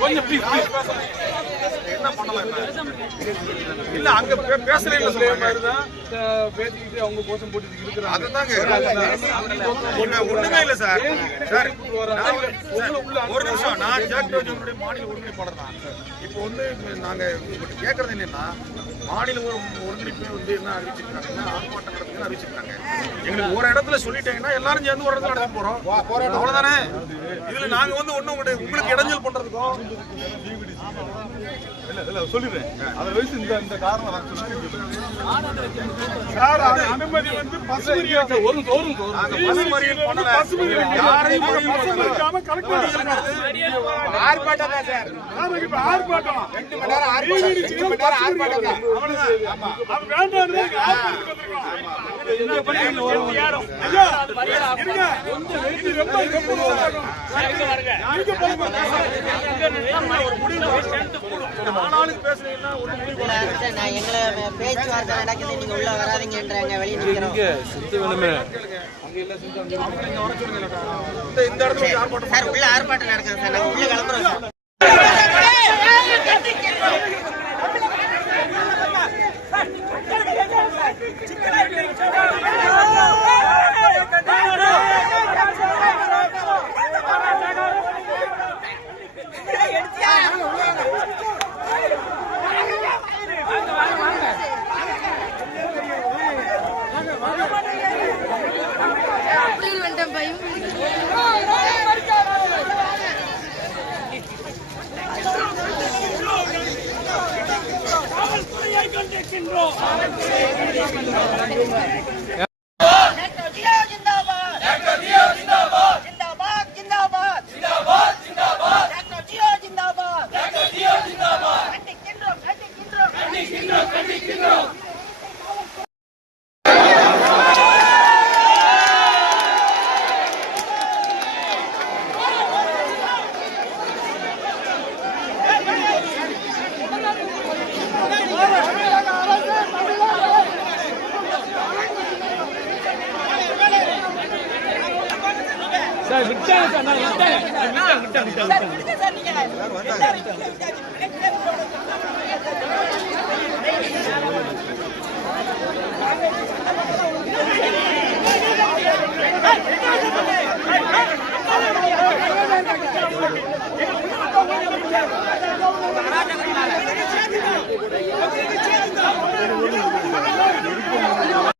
Olha, please, please. என்ன பண்ணலாம்? இல்ல அங்க பே- பேசவே இல்ல மாதிரி தான் பேசிக்கிட்டு அவங்க கோஷம் போட்டுட்டு இருக்கிறாங்க ஒண்ணு ஒண்ணுமே இல்ல சார். சார் ஒரு- நிமிஷம். நான் ஜாக் டோஜனுடைய மாநில ஒருங்கிணைப்பாளர் தான். இப்போ வந்து நாங்க கேட்கறது என்னன்னா மாநில ஒரு ஒருங்கிணைப்பை வந்து என்ன அறிவிச்சிருக்காங்கன்னா ஆர்ப்பாட்டம் அறிவிச்சிருக்காங்க? எங்களுக்கு ஒரு இடத்துல சொல்லிட்டாங்கன்னா எல்லாரும் சேர்ந்து ஒரு இடத்துல நடத்த போறோம். அவ்வளவுதானே? இதுல நாங்க வந்து உங்களுடைய- உங்களுக்கு இடைஞ்சல் பண்றதுக்கும் இல்ல இல்ல சொல்லிடுறேன் அதை வச்சு இந்த இந்த காரணம். சார் அனுமதி வந்து ஒரு ஒரு ஒரு முடிவு இல்ல, சார், நான் எங்களை பேச்சுவார்த்தை நடக்குது. நீங்க உள்ள வராதீங்கன்றாங்க. வெளியே நிக்கிறோம். இந்த இந்த இடத்துல வந்து ஆர்ப்பாட்டம் சார் உள்ள ஆர்ப்பாட்டம் நடக்குது சார். நாங்க உள்ள கிளம்புறோம் சார். எதிர்க்கின்றோம் கண்டிக்கின்றோம் கண்டிக்கின்றோம். சார் விட்டாங்க சார் நான் விட்டேன் விட்டாங்க விட்டாங்க விட்டாங்க விட்டாங்க